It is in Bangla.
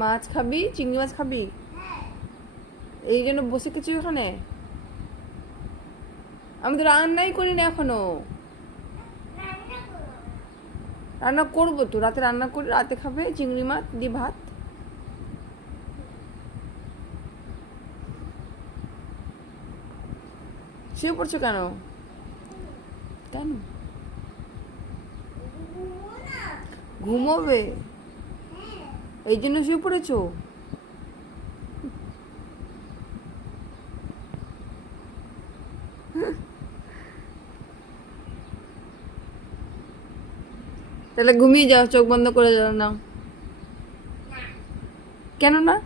মাছ খাবি, চিংড়ি মাছ খাবি? এই জন্য বসে কিছু ওখানে? আমি তো রান্নাই করি না এখনো। রান্না করবো তো, রাতে রান্না করি, রাতে খাবে চিংড়ি মাছ দিয়ে ভাত। শুয়ে পড়ছো কেন? কেন ঘুমোবে? এই জন্য শুয়ে পড়েছো? তাহলে ঘুমিয়ে যাও, চোখ বন্ধ করে যাও না। কেন না?